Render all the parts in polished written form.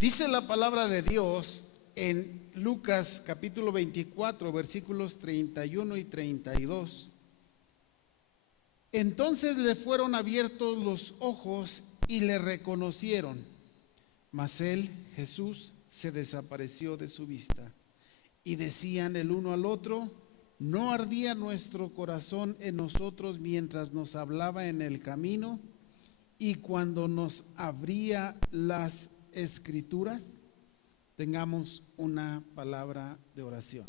Dice la palabra de Dios en Lucas capítulo 24, versículos 31 y 32. Entonces le fueron abiertos los ojos y le reconocieron, mas él, Jesús, se desapareció de su vista. Y decían el uno al otro: ¿no ardía nuestro corazón en nosotros mientras nos hablaba en el camino y cuando nos abría las Escrituras? Tengamos una palabra de oración.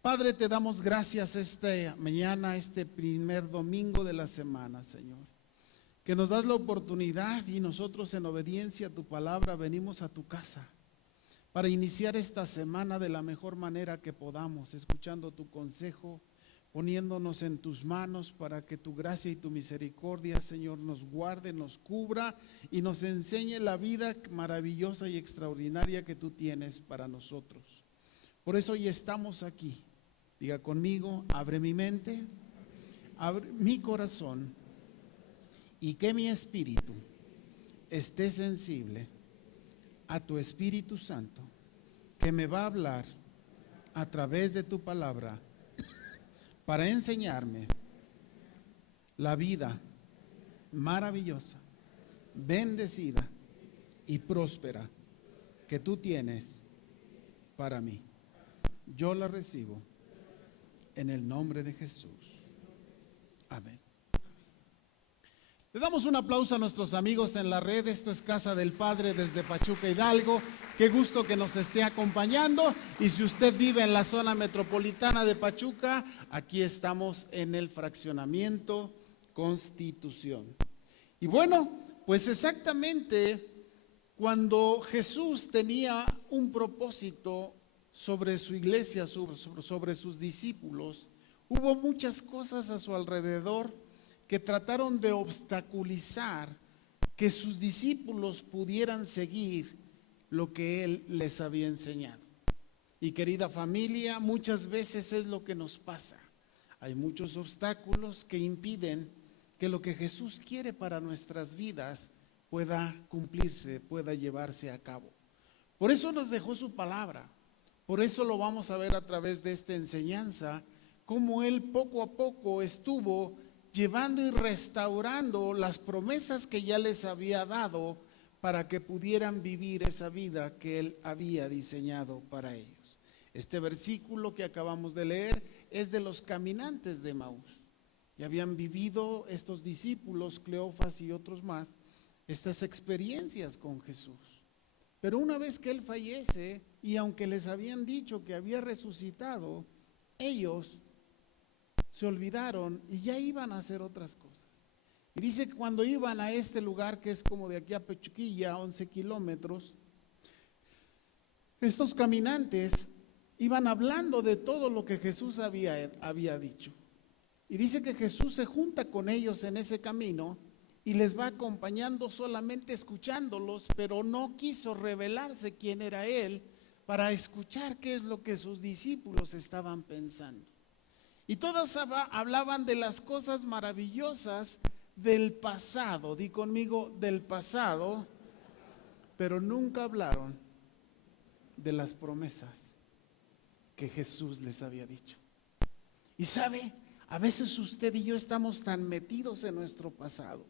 Padre, te damos gracias esta mañana, este primer domingo de la semana, Señor, que nos das la oportunidad y nosotros en obediencia a tu palabra venimos a tu casa para iniciar esta semana de la mejor manera que podamos, escuchando tu consejo, poniéndonos en tus manos para que tu gracia y tu misericordia, Señor, nos guarde, nos cubra y nos enseñe la vida maravillosa y extraordinaria que tú tienes para nosotros. Por eso hoy estamos aquí. Diga conmigo: abre mi mente, abre mi corazón, y que mi espíritu esté sensible a tu Espíritu Santo, que me va a hablar a través de tu palabra para enseñarme la vida maravillosa, bendecida y próspera que tú tienes para mí. Yo la recibo en el nombre de Jesús. Amén. Le damos un aplauso a nuestros amigos en la red. Esto es Casa del Padre desde Pachuca, Hidalgo. Qué gusto que nos esté acompañando. Y si usted vive en la zona metropolitana de Pachuca, aquí estamos en el fraccionamiento Constitución. Y bueno, pues exactamente cuando Jesús tenía un propósito sobre su iglesia, sobre sus discípulos, hubo muchas cosas a su alrededor que trataron de obstaculizar que sus discípulos pudieran seguir lo que él les había enseñado. Y querida familia, muchas veces es lo que nos pasa. Hay muchos obstáculos que impiden que lo que Jesús quiere para nuestras vidas pueda cumplirse, pueda llevarse a cabo. Por eso nos dejó su palabra. Por eso lo vamos a ver a través de esta enseñanza, cómo él poco a poco estuvo llevando y restaurando las promesas que ya les había dado para que pudieran vivir esa vida que él había diseñado para ellos. Este versículo que acabamos de leer es de los caminantes de Emaús. Y habían vivido estos discípulos, Cleofas y otros más, estas experiencias con Jesús. Pero una vez que él fallece, y aunque les habían dicho que había resucitado, ellos se olvidaron y ya iban a hacer otras cosas. Y dice que cuando iban a este lugar, que es como de aquí a Pachuquilla, 11 kilómetros, estos caminantes iban hablando de todo lo que Jesús había dicho. Y dice que Jesús se junta con ellos en ese camino y les va acompañando solamente escuchándolos, pero no quiso revelarse quién era él para escuchar qué es lo que sus discípulos estaban pensando. Y todas hablaban de las cosas maravillosas del pasado. Di conmigo: del pasado. Pero nunca hablaron de las promesas que Jesús les había dicho. Y sabe, a veces usted y yo estamos tan metidos en nuestro pasado,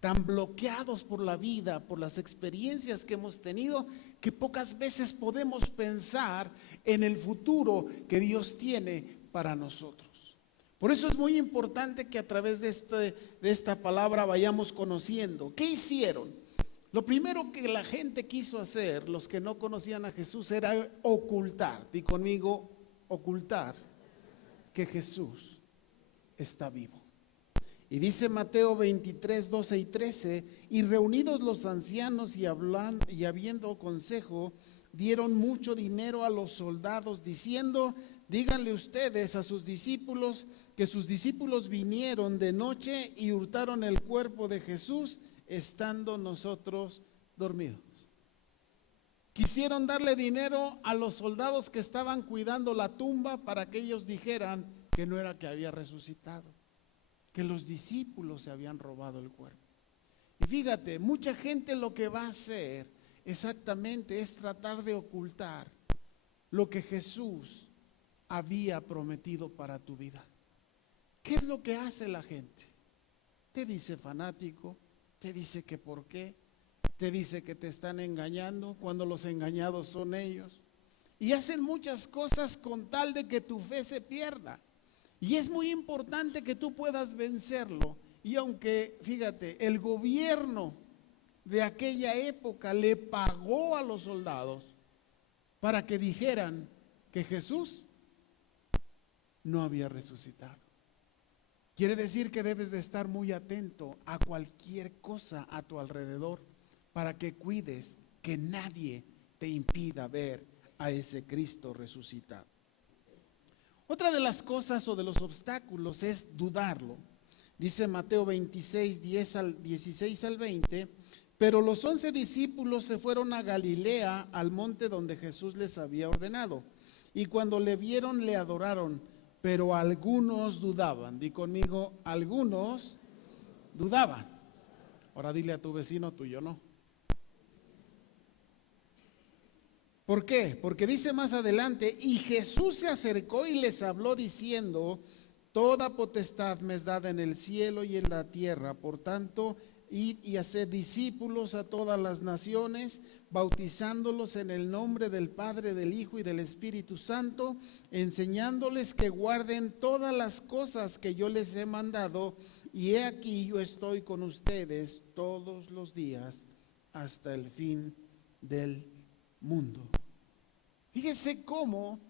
tan bloqueados por la vida, por las experiencias que hemos tenido, que pocas veces podemos pensar en el futuro que Dios tiene para nosotros. Por eso es muy importante que a través de esta palabra vayamos conociendo. ¿Qué hicieron? Lo primero que la gente quiso hacer, los que no conocían a Jesús, era ocultar. Di conmigo: ocultar que Jesús está vivo. Y dice Mateo 23, 12 y 13: y reunidos los ancianos y habiendo consejo, dieron mucho dinero a los soldados, diciendo: díganle ustedes a sus discípulos que sus discípulos vinieron de noche y hurtaron el cuerpo de Jesús estando nosotros dormidos. Quisieron darle dinero a los soldados que estaban cuidando la tumba para que ellos dijeran que no era que había resucitado, que los discípulos se habían robado el cuerpo. Y fíjate, mucha gente lo que va a hacer exactamente es tratar de ocultar lo que Jesús había prometido para tu vida. ¿Qué es lo que hace la gente? Te dice fanático, te dice que por qué, te dice que te están engañando cuando los engañados son ellos. Y hacen muchas cosas con tal de que tu fe se pierda. Y es muy importante que tú puedas vencerlo. Y aunque, fíjate, el gobierno de aquella época le pagó a los soldados para que dijeran que Jesús no había resucitado. Quiere decir que debes de estar muy atento a cualquier cosa a tu alrededor para que cuides que nadie te impida ver a ese Cristo resucitado. Otra de las cosas o de los obstáculos es dudarlo. Dice Mateo 26, 16 al 20, pero los 11 discípulos se fueron a Galilea, al monte donde Jesús les había ordenado. Y cuando le vieron, le adoraron, pero algunos dudaban. Di conmigo, algunos dudaban. Ahora dile a tu vecino, tuyo no. ¿Por qué? Porque dice más adelante, y Jesús se acercó y les habló diciendo, toda potestad me es dada en el cielo y en la tierra, por tanto, id y haced discípulos a todas las naciones, bautizándolos en el nombre del Padre, del Hijo y del Espíritu Santo, enseñándoles que guarden todas las cosas que yo les he mandado, y he aquí yo estoy con ustedes todos los días hasta el fin del mundo. Fíjese cómo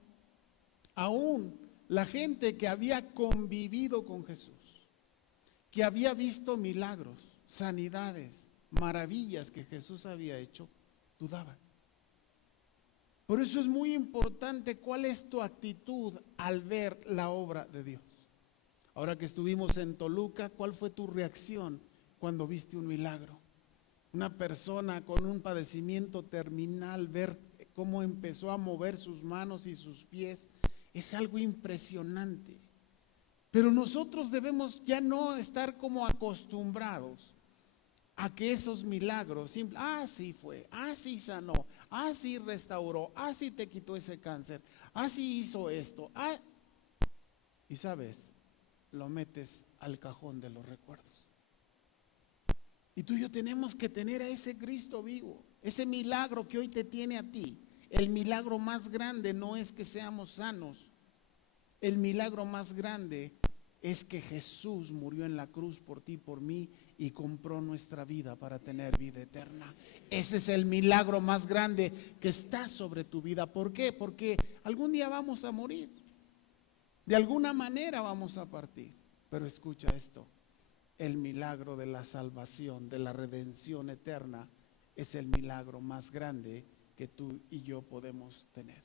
aún la gente que había convivido con Jesús, que había visto milagros, sanidades, maravillas que Jesús había hecho, dudaban. Por eso es muy importante cuál es tu actitud al ver la obra de Dios. Ahora que estuvimos en Toluca, ¿cuál fue tu reacción cuando viste un milagro? Una persona con un padecimiento terminal, ver cómo empezó a mover sus manos y sus pies, es algo impresionante. Pero nosotros debemos ya no estar como acostumbrados a que esos milagros, sí fue, sí sanó, sí restauró, sí te quitó ese cáncer, sí hizo esto, y sabes, lo metes al cajón de los recuerdos. Y tú y yo tenemos que tener a ese Cristo vivo, ese milagro que hoy te tiene a ti. El milagro más grande no es que seamos sanos, el milagro más grande es que Jesús murió en la cruz por ti y por mí y compró nuestra vida para tener vida eterna. Ese es el milagro más grande que está sobre tu vida. ¿Por qué? Porque algún día vamos a morir, de alguna manera vamos a partir. Pero escucha esto, el milagro de la salvación, de la redención eterna, es el milagro más grande que tú y yo podemos tener.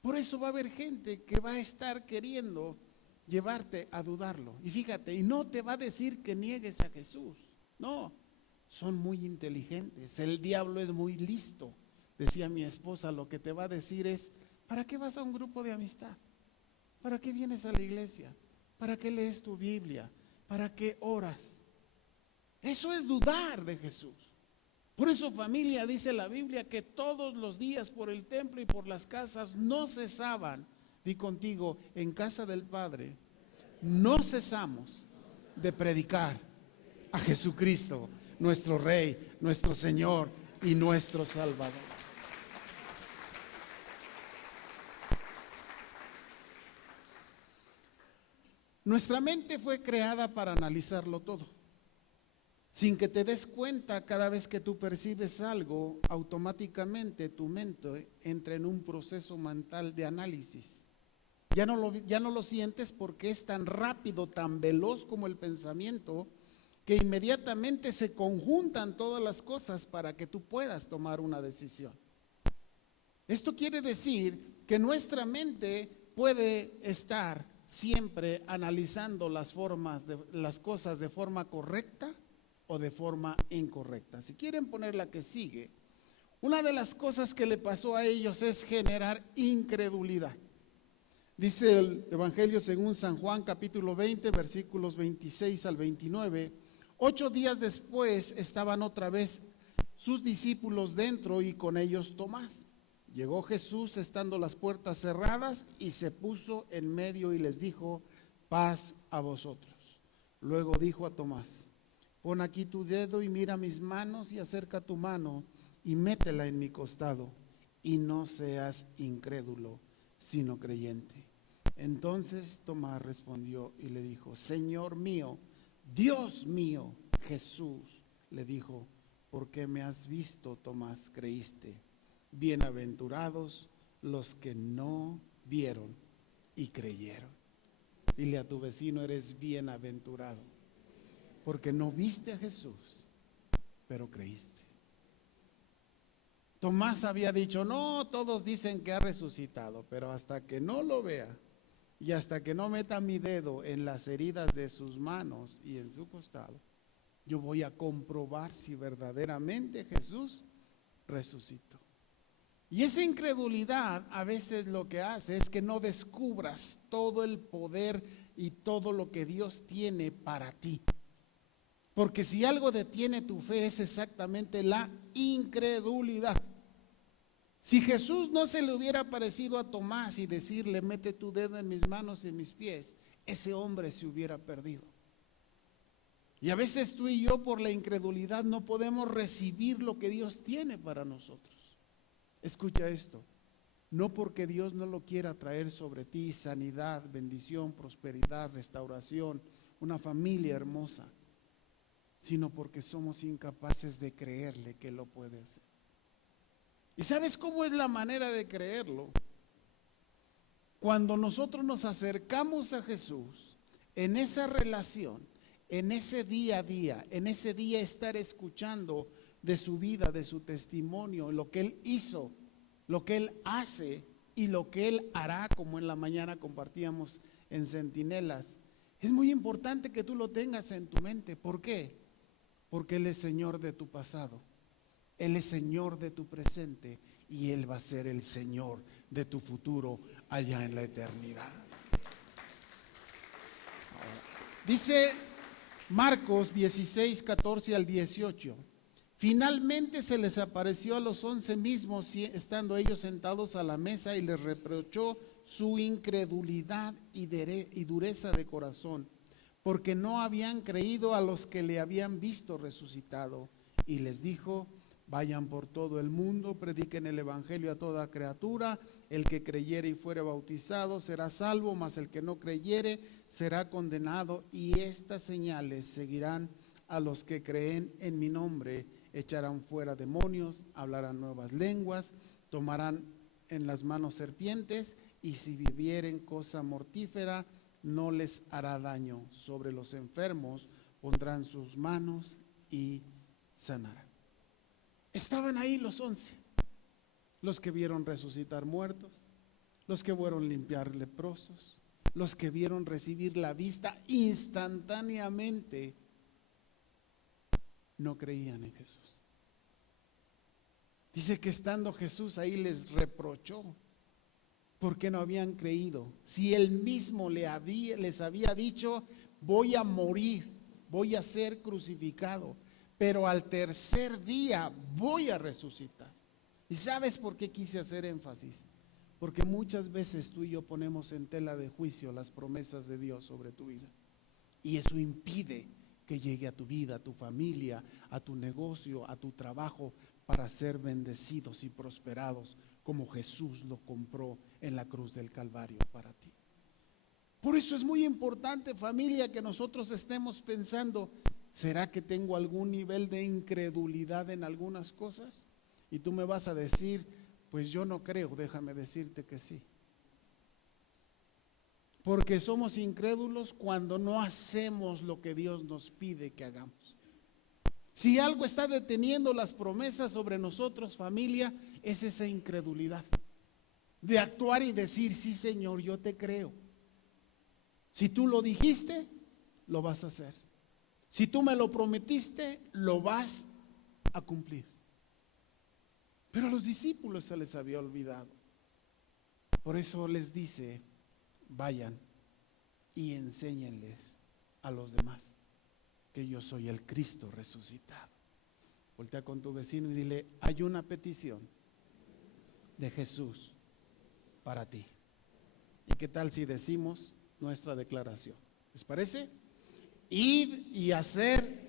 Por eso va a haber gente que va a estar queriendo llevarte a dudarlo. Y fíjate, y no te va a decir que niegues a Jesús. No, son muy inteligentes. El diablo es muy listo. Decía mi esposa, lo que te va a decir es, ¿para qué vas a un grupo de amistad? ¿Para qué vienes a la iglesia? ¿Para qué lees tu Biblia? ¿Para qué oras? Eso es dudar de Jesús. Por eso, familia, dice la Biblia que todos los días por el templo y por las casas no cesaban. Di contigo, en casa del Padre no cesamos de predicar a Jesucristo, nuestro Rey, nuestro Señor y nuestro Salvador. Nuestra mente fue creada para analizarlo todo. Sin que te des cuenta, cada vez que tú percibes algo, automáticamente tu mente entra en un proceso mental de análisis. Ya no lo sientes porque es tan rápido, tan veloz como el pensamiento, que inmediatamente se conjuntan todas las cosas para que tú puedas tomar una decisión. Esto quiere decir que nuestra mente puede estar siempre analizando las cosas de forma correcta o de forma incorrecta. Si quieren poner la que sigue, una de las cosas que le pasó a ellos es generar incredulidad. Dice el Evangelio según San Juan capítulo 20 versículos 26 al 29. 8 días después estaban otra vez sus discípulos dentro y con ellos Tomás. Llegó Jesús estando las puertas cerradas y se puso en medio y les dijo: paz a vosotros. Luego dijo a Tomás: pon aquí tu dedo y mira mis manos, y acerca tu mano y métela en mi costado, y no seas incrédulo, sino creyente. Entonces Tomás respondió y le dijo: Señor mío, Dios mío. Jesús le dijo: ¿por qué me has visto, Tomás, creíste? Bienaventurados los que no vieron y creyeron. Dile a tu vecino: eres bienaventurado, porque no viste a Jesús, pero creíste. Tomás había dicho: no, todos dicen que ha resucitado, pero hasta que no lo vea y hasta que no meta mi dedo en las heridas de sus manos y en su costado, yo voy a comprobar si verdaderamente Jesús resucitó. Y esa incredulidad a veces lo que hace es que no descubras todo el poder y todo lo que Dios tiene para ti. Porque si algo detiene tu fe es exactamente la incredulidad. Si Jesús no se le hubiera parecido a Tomás y decirle: mete tu dedo en mis manos y en mis pies, ese hombre se hubiera perdido. Y a veces tú y yo, por la incredulidad, no podemos recibir lo que Dios tiene para nosotros. Escucha esto: no porque Dios no lo quiera traer sobre ti sanidad, bendición, prosperidad, restauración, una familia hermosa, sino porque somos incapaces de creerle que lo puede hacer. ¿Y sabes cómo es la manera de creerlo? Cuando nosotros nos acercamos a Jesús en esa relación, en ese día a día, en ese día estar escuchando de su vida, de su testimonio, lo que Él hizo, lo que Él hace y lo que Él hará, como en la mañana compartíamos en Centinelas. Es muy importante que tú lo tengas en tu mente. ¿Por qué? Porque Él es Señor de tu pasado, Él es Señor de tu presente y Él va a ser el Señor de tu futuro allá en la eternidad. Dice Marcos 16, 14 al 18. Finalmente se les apareció a los 11 mismos, estando ellos sentados a la mesa, y les reprochó su incredulidad y dureza de corazón, porque no habían creído a los que le habían visto resucitado. Y les dijo: vayan por todo el mundo, prediquen el evangelio a toda criatura. El que creyere y fuere bautizado será salvo, mas el que no creyere será condenado. Y estas señales seguirán a los que creen en mi nombre: echarán fuera demonios, hablarán nuevas lenguas, tomarán en las manos serpientes, y si bebieren cosa mortífera no les hará daño. Sobre los enfermos pondrán sus manos y sanarán. Estaban ahí los 11, los que vieron resucitar muertos, los que fueron limpiar leprosos, los que vieron recibir la vista instantáneamente. No creían en Jesús. Dice que estando Jesús ahí les reprochó porque no habían creído. Si Él mismo les había dicho: voy a morir, voy a ser crucificado, pero al tercer día voy a resucitar. ¿Y sabes por qué quise hacer énfasis? Porque muchas veces tú y yo ponemos en tela de juicio las promesas de Dios sobre tu vida, y eso impide que llegue a tu vida, a tu familia, a tu negocio, a tu trabajo, para ser bendecidos y prosperados como Jesús lo compró en la cruz del Calvario para ti. Por eso es muy importante, familia, que nosotros estemos pensando: ¿será que tengo algún nivel de incredulidad en algunas cosas? Y tú me vas a decir: pues yo no creo. Déjame decirte que sí. Porque somos incrédulos cuando no hacemos lo que Dios nos pide que hagamos. Si algo está deteniendo las promesas sobre nosotros, familia, es esa incredulidad de actuar y decir: sí, Señor, yo te creo. Si tú lo dijiste, lo vas a hacer. Si tú me lo prometiste, lo vas a cumplir. Pero a los discípulos se les había olvidado. Por eso les dice: vayan y enséñenles a los demás que yo soy el Cristo resucitado. Voltea con tu vecino y dile: hay una petición de Jesús para ti. ¿Y qué tal si decimos nuestra declaración? ¿Les parece? Id y hacer.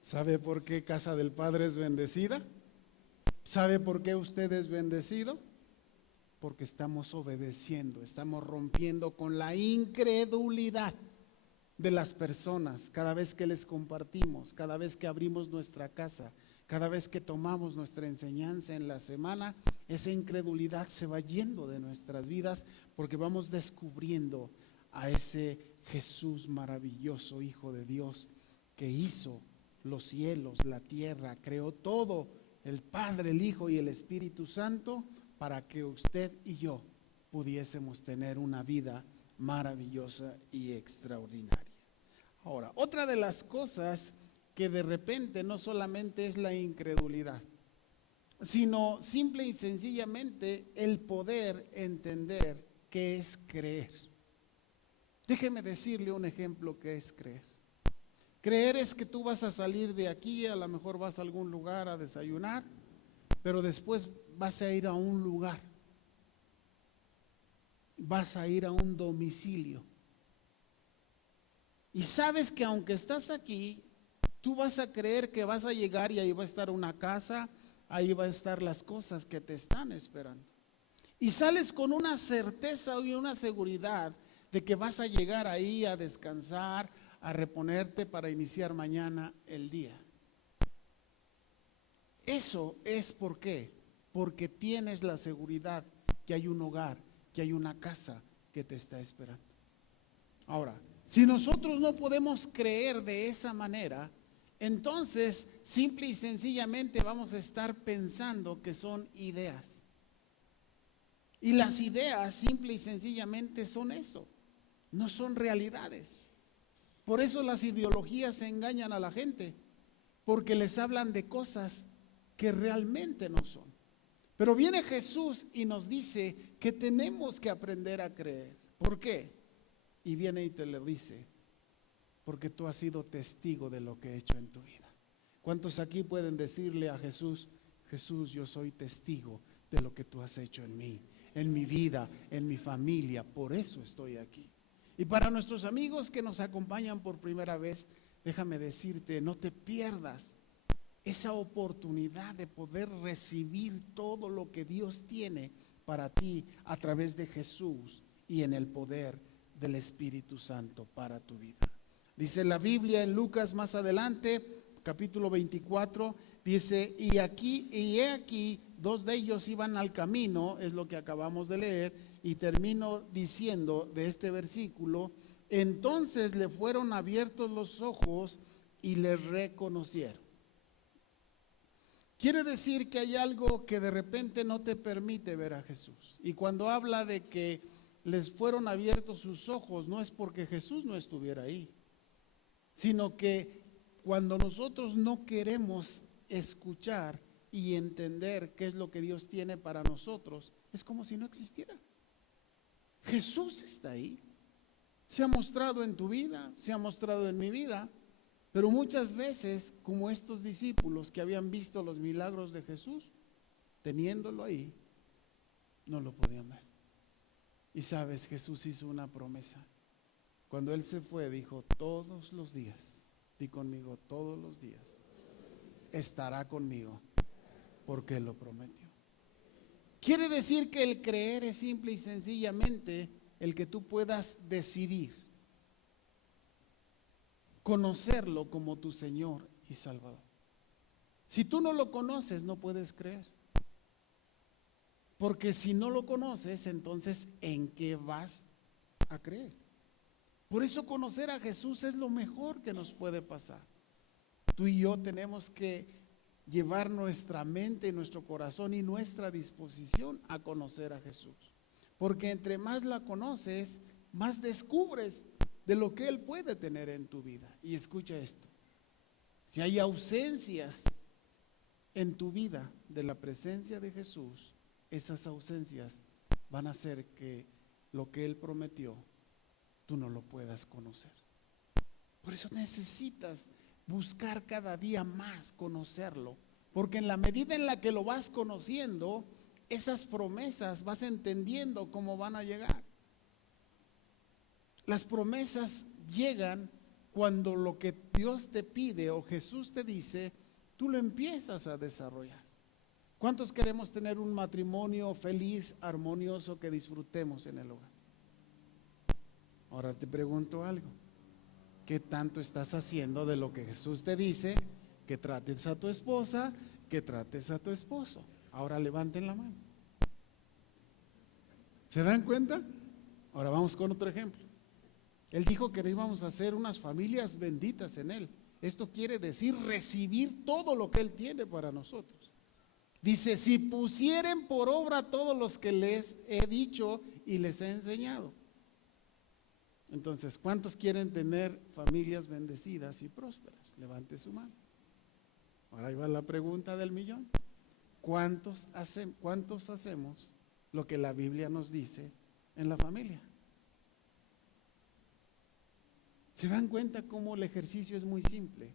¿Sabe por qué casa del Padre es bendecida? ¿Sabe por qué usted es bendecido? Porque estamos obedeciendo, estamos rompiendo con la incredulidad de las personas cada vez que les compartimos, cada vez que abrimos nuestra casa, cada vez que tomamos nuestra enseñanza en la semana. Esa incredulidad se va yendo de nuestras vidas porque vamos descubriendo a ese Jesús maravilloso, Hijo de Dios, que hizo los cielos, la tierra, creó todo, el Padre, el Hijo y el Espíritu Santo, para que usted y yo pudiésemos tener una vida maravillosa y extraordinaria. Ahora, otra de las cosas que de repente no solamente es la incredulidad, sino simple y sencillamente el poder entender qué es creer. Déjeme decirle un ejemplo que es creer. Creer es que tú vas a salir de aquí, a lo mejor vas a algún lugar a desayunar, pero después vas a ir a un lugar, vas a ir a un domicilio. Y sabes que aunque estás aquí, tú vas a creer que vas a llegar y ahí va a estar una casa, ahí va a estar las cosas que te están esperando. Y sales con una certeza y una seguridad de que vas a llegar ahí a descansar, a reponerte para iniciar mañana el día. Eso es ¿por qué? Porque tienes la seguridad que hay un hogar, que hay una casa que te está esperando. Ahora, si nosotros no podemos creer de esa manera, entonces simple y sencillamente vamos a estar pensando que son ideas. Y las ideas simple y sencillamente son eso, no son realidades. Por eso las ideologías engañan a la gente, porque les hablan de cosas que realmente no son. Pero viene Jesús y nos dice que tenemos que aprender a creer. ¿Por qué? Y viene y te lo dice: porque tú has sido testigo de lo que he hecho en tu vida. ¿Cuántos aquí pueden decirle a Jesús: Jesús, yo soy testigo de lo que tú has hecho en mí, en mi vida, en mi familia, por eso estoy aquí? Y para nuestros amigos que nos acompañan por primera vez, déjame decirte, no te pierdas esa oportunidad de poder recibir todo lo que Dios tiene para ti a través de Jesús y en el poder del Espíritu Santo para tu vida. Dice la Biblia en Lucas más adelante, capítulo 24, dice: y he aquí, dos de ellos iban al camino, es lo que acabamos de leer, y termino diciendo de este versículo: entonces le fueron abiertos los ojos y le reconocieron. Quiere decir que hay algo que de repente no te permite ver a Jesús. Y cuando habla de que les fueron abiertos sus ojos, no es porque Jesús no estuviera ahí, sino que cuando nosotros no queremos escuchar y entender qué es lo que Dios tiene para nosotros, es como si no existiera. Jesús está ahí, se ha mostrado en tu vida, se ha mostrado en mi vida, pero muchas veces, como estos discípulos que habían visto los milagros de Jesús, teniéndolo ahí, no lo podían ver. Y sabes, Jesús hizo una promesa. Cuando Él se fue, dijo: todos los días, di conmigo, todos los días, estará conmigo, porque Él lo prometió. Quiere decir que el creer es simple y sencillamente el que tú puedas decidir conocerlo como tu Señor y Salvador. Si tú no lo conoces, no puedes creer. Porque si no lo conoces, entonces ¿en qué vas a creer? Por eso conocer a Jesús es lo mejor que nos puede pasar. Tú y yo tenemos que llevar nuestra mente, nuestro corazón y nuestra disposición a conocer a Jesús. Porque entre más la conoces, más descubres de lo que Él puede tener en tu vida. Y escucha esto: Si hay ausencias en tu vida de la presencia de Jesús, esas ausencias van a hacer que lo que Él prometió, tú no lo puedas conocer. Por eso necesitas buscar cada día más conocerlo, porque en la medida en la que lo vas conociendo, esas promesas vas entendiendo cómo van a llegar. Las promesas llegan cuando lo que Dios te pide o Jesús te dice, tú lo empiezas a desarrollar. ¿Cuántos queremos tener un matrimonio feliz, armonioso, que disfrutemos en el hogar? Ahora te pregunto algo. ¿Qué tanto estás haciendo de lo que Jesús te dice? Que trates a tu esposa, que trates a tu esposo. Ahora levanten la mano. ¿Se dan cuenta? Ahora vamos con otro ejemplo. Él dijo que íbamos a ser unas familias benditas en Él. Esto quiere decir recibir todo lo que Él tiene para nosotros. Dice, si pusieren por obra todos los que les he dicho y les he enseñado. Entonces, ¿cuántos quieren tener familias bendecidas y prósperas? Levante su mano. Ahora ahí va la pregunta del millón. ¿Cuántos hacemos lo que la Biblia nos dice en la familia? ¿Se dan cuenta cómo el ejercicio es muy simple?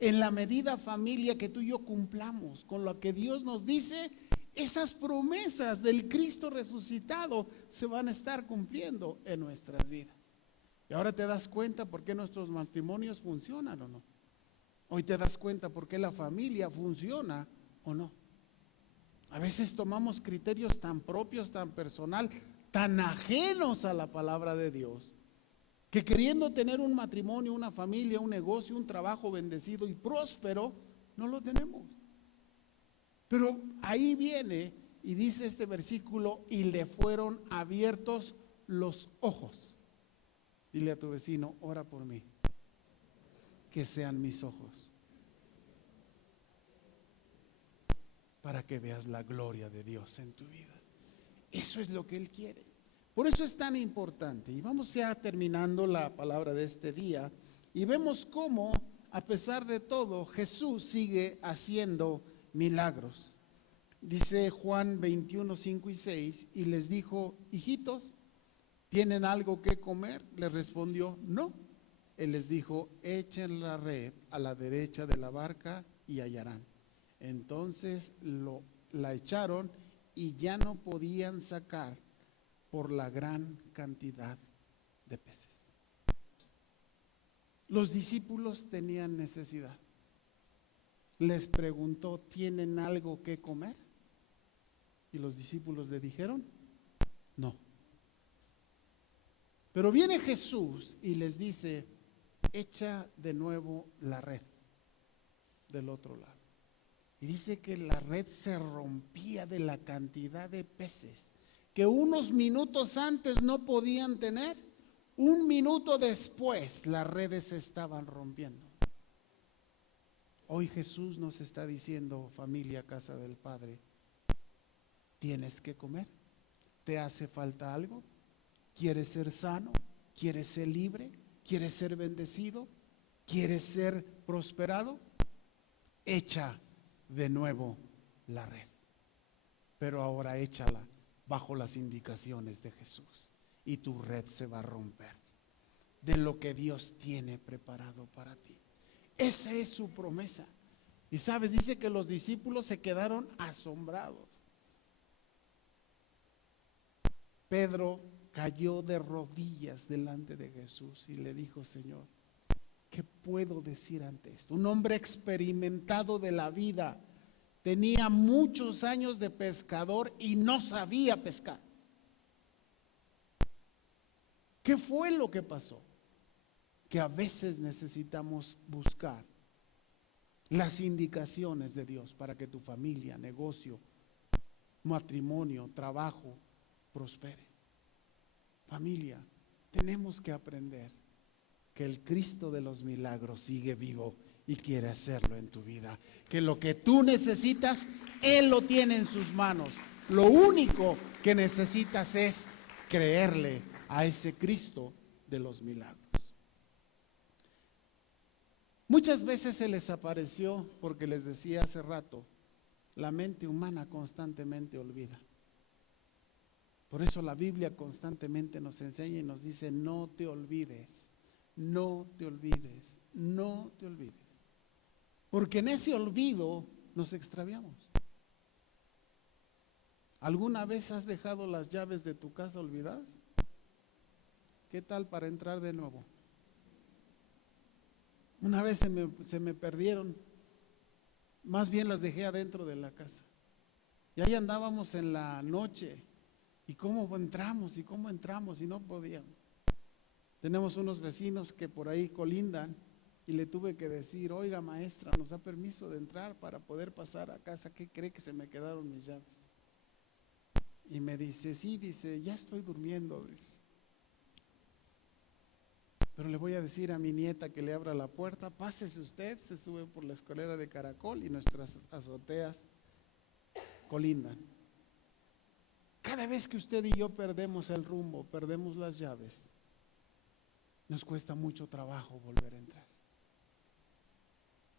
En la medida, familia, que tú y yo cumplamos con lo que Dios nos dice, esas promesas del Cristo resucitado se van a estar cumpliendo en nuestras vidas. Y ahora te das cuenta por qué nuestros matrimonios funcionan o no. Hoy te das cuenta por qué la familia funciona o no. A veces tomamos criterios tan propios, tan personal, tan ajenos a la palabra de Dios, que queriendo tener un matrimonio, una familia, un negocio, un trabajo bendecido y próspero, no lo tenemos. Pero ahí viene y dice este versículo, y le fueron abiertos los ojos. Dile a tu vecino, ora por mí, que sean mis ojos, para que veas la gloria de Dios en tu vida. Eso es lo que Él quiere. Por eso es tan importante. Y vamos ya terminando la palabra de este día. Y vemos cómo, a pesar de todo, Jesús sigue haciendo milagros. Dice Juan 21, 5 y 6, y les dijo, hijitos, ¿tienen algo que comer? Les respondió, no. Él les dijo, echen la red a la derecha de la barca y hallarán. Entonces la echaron y ya no podían sacar por la gran cantidad de peces. Los discípulos tenían necesidad. Les preguntó, ¿tienen algo que comer? Y los discípulos le dijeron, no. Pero viene Jesús y les dice, echa de nuevo la red del otro lado. Y dice que la red se rompía de la cantidad de peces que unos minutos antes no podían tener. Un minuto después las redes se estaban rompiendo. Hoy Jesús nos está diciendo, familia, casa del Padre, tienes que comer. ¿Te hace falta algo? ¿Quieres ser sano? ¿Quieres ser libre? ¿Quieres ser bendecido? ¿Quieres ser prosperado? Echa de nuevo la red, pero ahora échala bajo las indicaciones de Jesús y tu red se va a romper de lo que Dios tiene preparado para ti. Esa es su promesa. Y sabes, dice que los discípulos se quedaron asombrados. Pedro cayó de rodillas delante de Jesús y le dijo, Señor, ¿qué puedo decir ante esto? Un hombre experimentado de la vida, tenía muchos años de pescador y no sabía pescar. ¿Qué fue lo que pasó? Que a veces necesitamos buscar las indicaciones de Dios para que tu familia, negocio, matrimonio, trabajo prospere. Familia, tenemos que aprender que el Cristo de los milagros sigue vivo y quiere hacerlo en tu vida. Que lo que tú necesitas, Él lo tiene en sus manos. Lo único que necesitas es creerle a ese Cristo de los milagros. Muchas veces se les apareció porque les decía hace rato, la mente humana constantemente olvida. Por eso la Biblia constantemente nos enseña y nos dice, no te olvides, no te olvides, no te olvides. Porque en ese olvido nos extraviamos. ¿Alguna vez has dejado las llaves de tu casa olvidadas? ¿Qué tal para entrar de nuevo? Una vez se me perdieron, más bien las dejé adentro de la casa. Y ahí andábamos en la noche. ¿Y cómo entramos? Y no podíamos. Tenemos unos vecinos que por ahí colindan y le tuve que decir, oiga maestra, ¿nos da permiso de entrar para poder pasar a casa? ¿Qué cree que se me quedaron mis llaves? Y me dice, sí, dice, ya estoy durmiendo, dice. Pero le voy a decir a mi nieta que le abra la puerta, pásese usted, se sube por la escalera de caracol y nuestras azoteas colindan. Cada vez que usted y yo perdemos el rumbo, perdemos las llaves, nos cuesta mucho trabajo volver a entrar.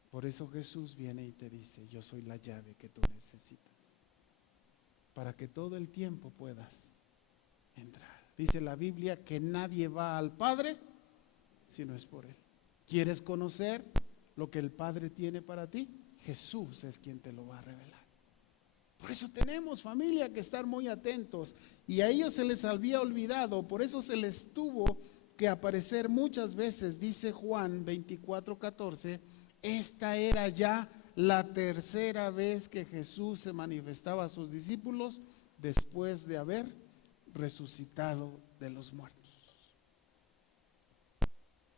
Por eso Jesús viene y te dice, yo soy la llave que tú necesitas, para que todo el tiempo puedas entrar. Dice la Biblia que nadie va al Padre si no es por Él. ¿Quieres conocer lo que el Padre tiene para ti? Jesús es quien te lo va a revelar. Por eso tenemos, familia, que estar muy atentos. Y a ellos se les había olvidado, por eso se les tuvo que aparecer muchas veces. Dice Juan 24:14, esta era ya la tercera vez que Jesús se manifestaba a sus discípulos después de haber resucitado de los muertos.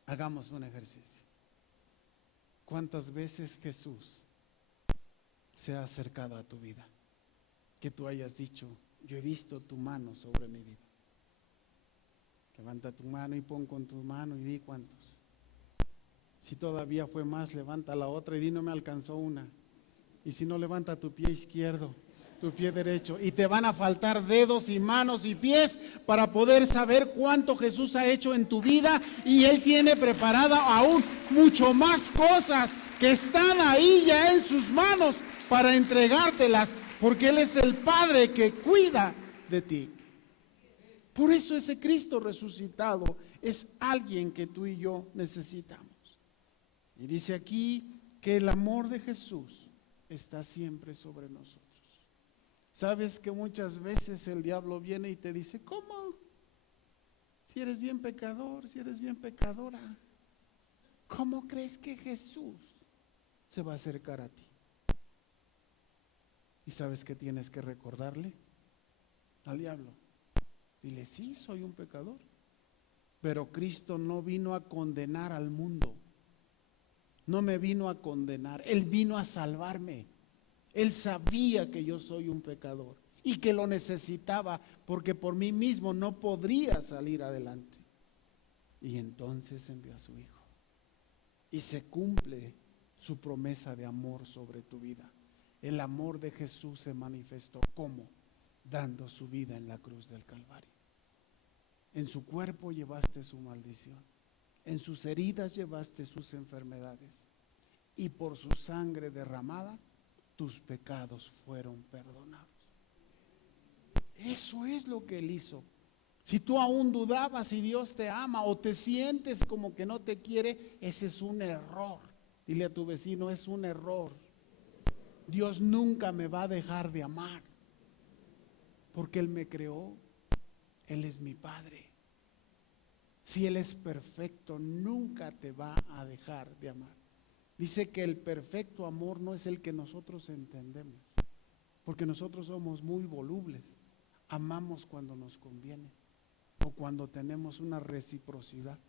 Hagamos un ejercicio. ¿Cuántas veces Jesús se ha acercado a tu vida? Que tú hayas dicho, yo he visto tu mano sobre mi vida. Levanta tu mano y pon con tu mano y di cuántos. Si todavía fue más, levanta la otra y di, no me alcanzó una. Y si no, levanta tu pie izquierdo, tu pie derecho, y te van a faltar dedos y manos y pies para poder saber cuánto Jesús ha hecho en tu vida, y Él tiene preparada aún mucho más cosas que están ahí ya en sus manos para entregártelas, porque Él es el Padre que cuida de ti. Por eso ese Cristo resucitado es alguien que tú y yo necesitamos. Y dice aquí que el amor de Jesús está siempre sobre nosotros. Sabes que muchas veces el diablo viene y te dice, ¿cómo? Si eres bien pecador, si eres bien pecadora, ¿cómo crees que Jesús se va a acercar a ti? ¿Y sabes qué tienes que recordarle al diablo? Dile, sí, soy un pecador, pero Cristo no vino a condenar al mundo. No me vino a condenar, Él vino a salvarme. Él sabía que yo soy un pecador y que lo necesitaba, porque por mí mismo no podría salir adelante. Y entonces envió a su Hijo y se cumple su promesa de amor sobre tu vida. El amor de Jesús se manifestó ¿cómo? Dando su vida en la cruz del Calvario. En su cuerpo llevaste su maldición, en sus heridas llevaste sus enfermedades, y por su sangre derramada tus pecados fueron perdonados. Eso es lo que Él hizo. Si tú aún dudabas si Dios te ama o te sientes como que no te quiere, ese es un error. Dile a tu vecino, es un error. Dios nunca me va a dejar de amar, porque Él me creó, Él es mi Padre. Si Él es perfecto, nunca te va a dejar de amar. Dice que el perfecto amor no es el que nosotros entendemos, porque nosotros somos muy volubles. Amamos cuando nos conviene o cuando tenemos una reciprocidad.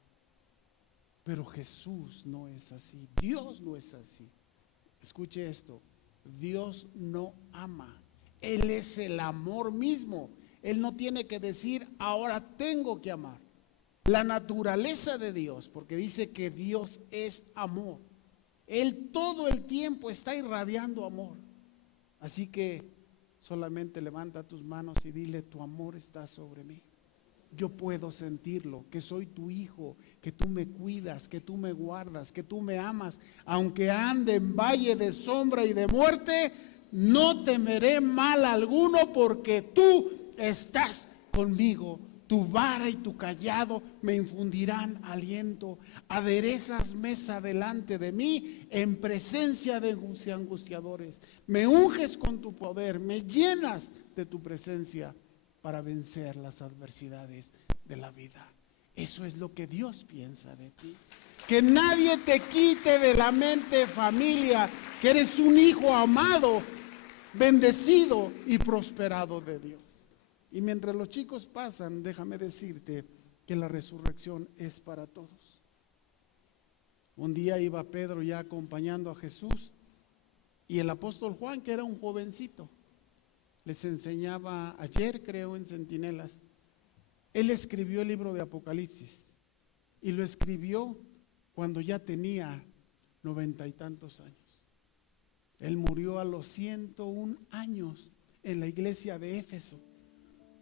Pero Jesús no es así, Dios no es así. Escuche esto, Dios no ama, Él es el amor mismo. Él no tiene que decir, ahora tengo que amar. La naturaleza de Dios, porque dice que Dios es amor. Él todo el tiempo está irradiando amor. Así que solamente levanta tus manos y dile, tu amor está sobre mí. yo puedo sentirlo, que soy tu hijo, que tú me cuidas, que tú me guardas, que tú me amas. Aunque ande en valle de sombra y de muerte, no temeré mal alguno, porque tú estás conmigo. Tu vara y tu cayado me infundirán aliento. Aderezas mesa delante de mí en presencia de angustiadores. Me unges con tu poder, me llenas de tu presencia para vencer las adversidades de la vida. Eso es lo que Dios piensa de ti. Que nadie te quite de la mente, familia, que eres un hijo amado, bendecido y prosperado de Dios. Y mientras los chicos pasan, déjame decirte que la resurrección es para todos. Un día iba Pedro ya acompañando a Jesús, y el apóstol Juan, que era un jovencito, les enseñaba ayer, creo, en Centinelas. Él escribió el libro de Apocalipsis, y lo escribió cuando ya tenía 90 y tantos años. Él murió a los 101 años en la iglesia de Éfeso,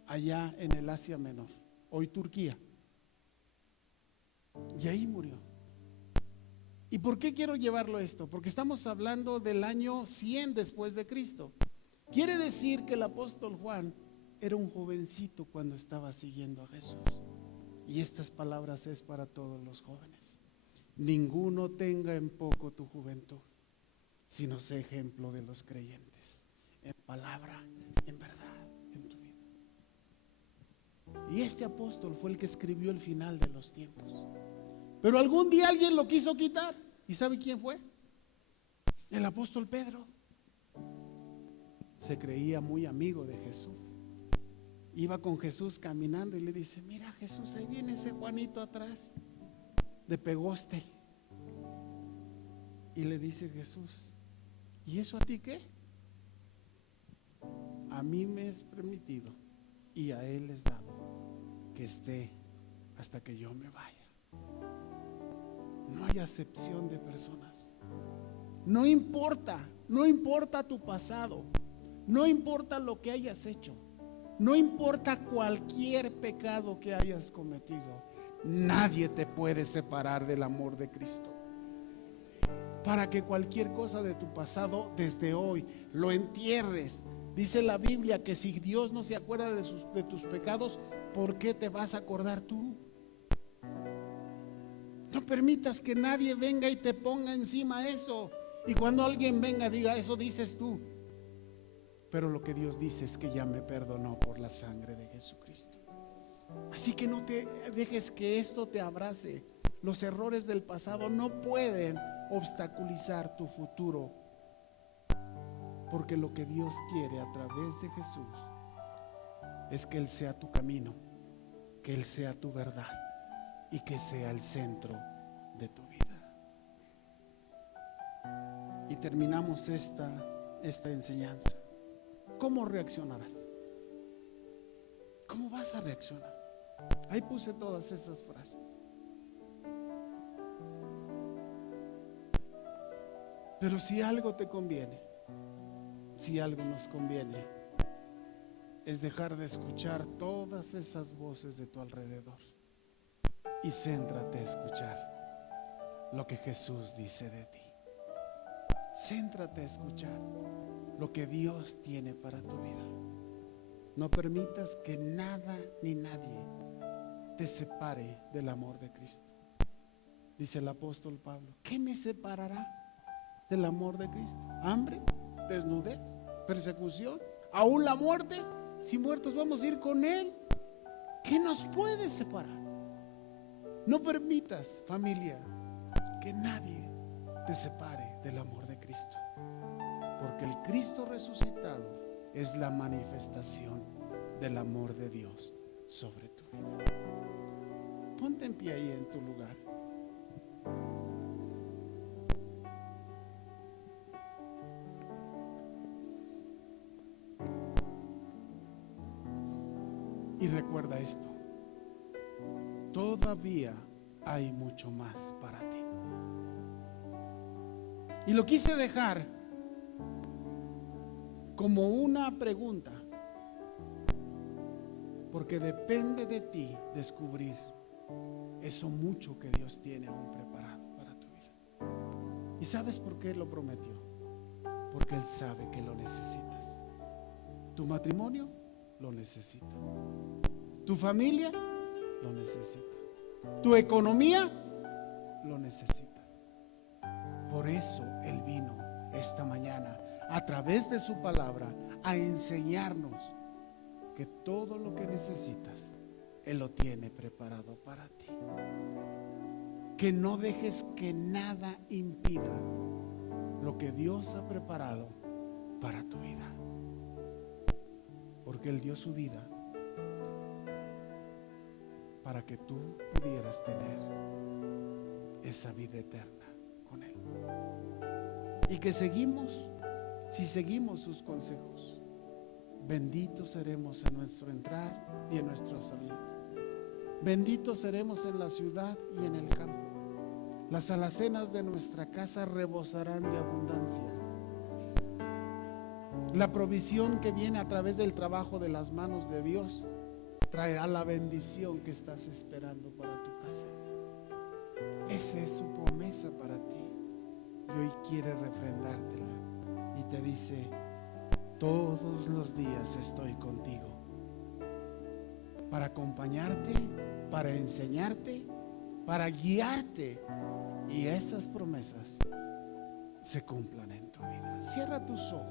allá en el Asia Menor, hoy Turquía. Y ahí murió. ¿Y por qué quiero llevarlo esto? Porque estamos hablando del año 100 después de Cristo. Quiere decir que el apóstol Juan era un jovencito cuando estaba siguiendo a Jesús. Y estas palabras es para todos los jóvenes. Ninguno tenga en poco tu juventud, sino sé ejemplo de los creyentes, en palabra, en verdad. Y este apóstol fue el que escribió el final de los tiempos. Pero algún día alguien lo quiso quitar. ¿Y sabe quién fue? El apóstol Pedro. Se creía muy amigo de Jesús. Iba con Jesús caminando y le dice: mira, Jesús, ahí viene ese Juanito atrás, de pegoste. Y le dice Jesús: ¿y eso a ti qué? A mí me es permitido y a él es dado que esté hasta que yo me vaya. No hay acepción de personas. No importa tu pasado, no importa lo que hayas hecho, no importa cualquier pecado que hayas cometido, nadie te puede separar del amor de Cristo. Para que cualquier cosa de tu pasado desde hoy lo entierres. Dice la Biblia que si Dios no se acuerda de tus pecados, ¿por qué te vas a acordar tú? No permitas que nadie venga y te ponga encima eso. Y cuando alguien venga, diga: eso dices tú. Pero lo que Dios dice es que ya me perdonó por la sangre de Jesucristo. Así que no te dejes que esto te abrace. Los errores del pasado no pueden obstaculizar tu futuro. Porque lo que Dios quiere a través de Jesús es que Él sea tu camino, que Él sea tu verdad y que sea el centro de tu vida. Y terminamos esta enseñanza. ¿Cómo reaccionarás? ¿Cómo vas a reaccionar? Ahí puse todas esas frases. Pero si algo te conviene, si algo nos conviene, es dejar de escuchar todas esas voces de tu alrededor y céntrate a escuchar lo que Jesús dice de ti. Céntrate a escuchar lo que Dios tiene para tu vida. No permitas que nada ni nadie te separe del amor de Cristo. Dice el apóstol Pablo: ¿qué me separará del amor de Cristo? ¿Hambre? ¿Desnudez? ¿Persecución? ¿Aún la muerte? Si muertos vamos a ir con Él. ¿Qué nos puede separar? No permitas, familia, que nadie te separe del amor de Cristo, porque el Cristo resucitado es la manifestación del amor de Dios sobre tu vida. Ponte en pie ahí en tu lugar. Y recuerda esto: todavía hay mucho más para ti. Y lo quise dejar como una pregunta. porque depende de ti descubrir eso mucho que Dios tiene aún preparado para tu vida. ¿Y sabes por qué lo prometió? Porque Él sabe que lo necesitas. Tu matrimonio lo necesita. Tu familia lo necesita. Tu economía lo necesita. Por eso Él vino esta mañana a través de su palabra a enseñarnos que todo lo que necesitas Él lo tiene preparado para ti. Que no dejes que nada impida lo que Dios ha preparado para tu vida, porque Él dio su vida para que tú pudieras tener esa vida eterna con Él. Y que si seguimos sus consejos, benditos seremos en nuestro entrar y en nuestro salir. Benditos seremos en la ciudad y en el campo. Las alacenas de nuestra casa rebosarán de abundancia. La provisión que viene a través del trabajo de las manos de Dios traerá la bendición que estás esperando para tu casa. Esa es su promesa para ti. Y hoy quiere refrendártela y te dice: todos los días estoy contigo para acompañarte, para enseñarte, para guiarte, y esas promesas se cumplan en tu vida. Cierra tus ojos.